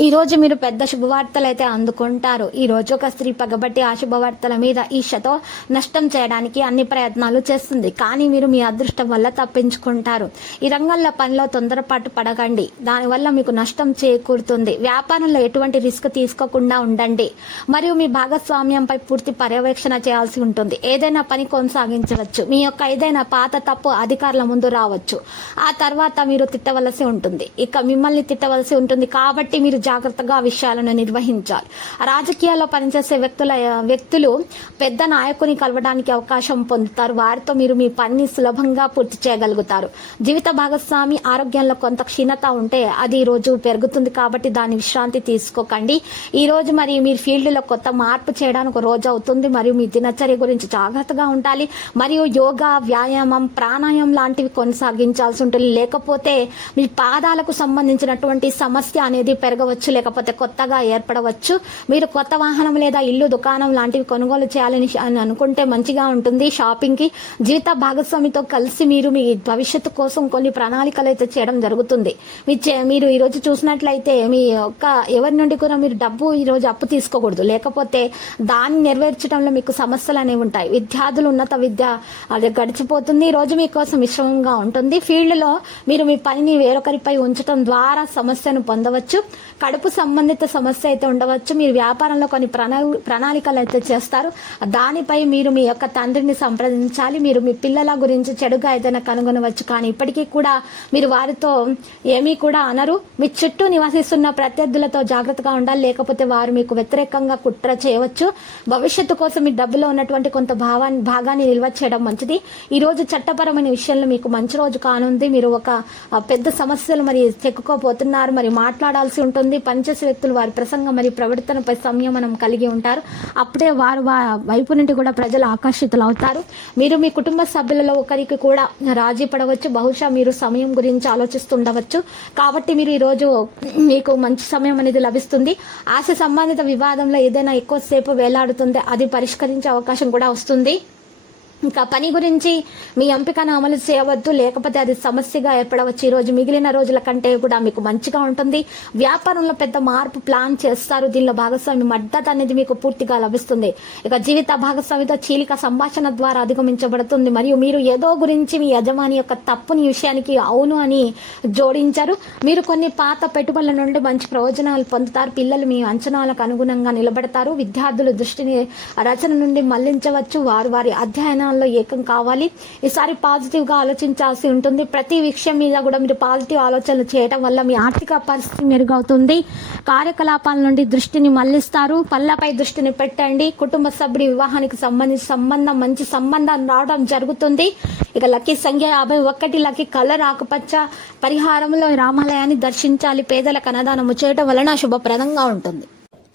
ఈ రోజు మీరు పెద్ద శుభవార్తలు అయితే అందుకుంటారు. ఈ రోజు ఒక స్త్రీ పగబట్టి ఆ శుభవార్తల మీద ఈషతో నష్టం చేయడానికి అన్ని ప్రయత్నాలు చేస్తుంది. కానీ మీరు మీ అదృష్టం వల్ల తప్పించుకుంటారు. ఈ రంగంలో పనిలో తొందరపాటు పడకండి. దానివల్ల మీకు నష్టం చేకూరుతుంది. వ్యాపారంలో ఎటువంటి రిస్క్ తీసుకోకుండా ఉండండి. మరియు మీ భాగస్వామ్యంపై పూర్తి పర్యవేక్షణ చేయాల్సి ఉంటుంది. ఏదైనా పని కొనసాగించవచ్చు. మీ యొక్క ఏదైనా పాత తప్పు అధికారుల ముందు రావచ్చు. ఆ తర్వాత మీరు తిట్టవలసి ఉంటుంది. ఇక మిమ్మల్ని తిట్టవలసి ఉంటుంది. కాబట్టి మీరు జాగ్రత్తగా విషయాలను నిర్వహించాలి. రాజకీయాల్లో పనిచేసే వ్యక్తుల వ్యక్తులు పెద్ద నాయకుని కలవడానికి అవకాశం పొందుతారు. వారితో మీరు మీ పనిని సులభంగా పూర్తి చేయగలుగుతారు. జీవిత భాగస్వామి ఆరోగ్యంలో కొంత క్షీణత ఉంటే అది రోజు పెరుగుతుంది కాబట్టి దాని విశ్రాంతి తీసుకోకండి. ఈ రోజు మరి మీరు ఫీల్డ్లో కొత్త మార్పు చేయడానికి ఒక రోజు అవుతుంది. మరియు మీ దినచర్య గురించి జాగ్రత్తగా ఉండాలి. మరియు యోగా వ్యాయామం ప్రాణాయామం లాంటివి కొనసాగించాల్సి ఉంటుంది. లేకపోతే మీ పాదాలకు సంబంధించినటువంటి సమస్య అనేది పెరగవచ్చు. లేకపోతే కొత్తగా ఏర్పడవచ్చు. మీరు కొత్త వాహనం లేదా ఇల్లు దుకాణం లాంటివి కొనుగోలు చేయాలని అని అనుకుంటే మంచిగా ఉంటుంది షాపింగ్కి జీవిత భాగస్వామితో కలిసి మీరు మీ భవిష్యత్తు కోసం కొన్ని ప్రణాళికలు అయితే చేయడం జరుగుతుంది. మీ చే- మీరు ఈ రోజు చూసినట్లయితే మీ యొక్క ఎవరి నుండి కూడా మీరు డబ్బు ఈ రోజు అప్పు తీసుకోకూడదు. లేకపోతే దాన్ని నెరవేర్చడంలో మీకు సమస్యలు అనేవి ఉంటాయి. విద్యార్థులు ఉన్నత విద్య అది గడిచిపోతుంది. ఈ రోజు మీకోసం మిశ్రమంగా ఉంటుంది. ఫీల్డ్లో మీరు మీ పనిని వేరొకరిపై ఉంచడం ద్వారా సమస్యను పొందవచ్చు. కడుపు సంబంధిత సమస్య అయితే ఉండవచ్చు. మీరు వ్యాపారంలో కొన్ని ప్రణా- ప్రణాళికలు అయితే చేస్తారు. దానిపై మీరు మీ యొక్క తండ్రిని సంప్రదించాలి. మీరు మీ పిల్లల గురించి చెడుగా ఏదైనా కనుగొనవచ్చు. కానీ ఇప్పటికీ కూడా మీరు వారితో ఏమీ కూడా అనరు. మీ చుట్టూ నివసిస్తున్న ప్రత్యర్థులతో జాగ్రత్తగా ఉండాలి. లేకపోతే వారు మీకు వ్యతిరేకంగా కుట్ర చేయవచ్చు. భవిష్యత్తు కోసం మీ డబ్బులో ఉన్నటువంటి కొంత భావాన్ని భాగాన్ని నిల్వ చేయడం మంచిది. ఈ రోజు చట్టపరమైన విషయంలో మీకు మంచి రోజు కానుంది. మీరు ఒక పెద్ద సమస్యలు మరి చెక్కుకోపోతున్నారు. మరి మాట్లాడాల్సి ఉంటుంది. పంచశ వ్యక్తులు వారి ప్రసంగం మరియు ప్రవర్తనపై సంయమనం కలిగి ఉంటారు. అప్పుడే వారు వైపు నుండి కూడా ప్రజలు ఆకర్షితులు అవుతారు మీరు మీ కుటుంబ సభ్యులలో ఒకరికి కూడా రాజీ పడవచ్చు. బహుశా మీరు సమయం గురించి ఆలోచిస్తుండవచ్చు. కాబట్టి మీరు ఈరోజు మీకు మంచి సమయం అనేది లభిస్తుంది. ఆశ సంబంధిత వివాదంలో ఏదైనా ఎక్కువసేపు వేలాడుతుంటే అది పరిష్కరించే అవకాశం కూడా వస్తుంది. ఇంకా పని గురించి మీ ఎంపికను అమలు చేయవద్దు లేకపోతే అది సమస్యగా ఏర్పడవచ్చు. ఈ రోజు మిగిలిన రోజుల కంటే కూడా మీకు మంచిగా ఉంటుంది. వ్యాపారంలో పెద్ద మార్పు ప్లాన్ చేస్తారు. దీనిలో భాగస్వామి మద్దతు అనేది మీకు పూర్తిగా లభిస్తుంది. ఇక జీవిత భాగస్వామితో చీలిక సంభాషణ ద్వారా అధిగమించబడుతుంది. మరియు మీరు ఏదో గురించి మీ యజమాని యొక్క తప్పుని విషయానికి అవును అని జోడించారు. మీరు కొన్ని పాత పెట్టుబడుల నుండి మంచి ప్రయోజనాలు పొందుతారు. పిల్లలు మీ అంచనాలకు అనుగుణంగా నిలబడతారు. విద్యార్థులు దృష్టిని రచన నుండి మళ్ళించవచ్చు. వారు వారి అధ్యయనాల్లో ఏకం కావాలి. ఈసారి పాజిటివ్గా ఆలోచించాల్సి ఉంటుంది. ప్రతి విషయం మీద కూడా మీరు పాజిటివ్ ఆలోచనలు చేయడం వల్ల మీ ఆర్థిక పరిస్థితి మెరుగవుతుంది. కార్యకలాపాల నుండి దృష్టిని మళ్ళిస్తారు పళ్ళపై దృష్టిని పెట్టండి. కుటుంబ సభ్యుడి వివాహానికి సంబంధించి సంబంధం మంచి సంబంధం రావడం జరుగుతుంది. ఇక లక్కీ సంఖ్య యాభై ఒకటి లక్కీ కలర్ ఆకుపచ్చ పరిహారంలో రామాలయాన్ని దర్శించాలి. పేదలకు అన్నదానము చేయడం వలన శుభప్రదంగా ఉంటుంది.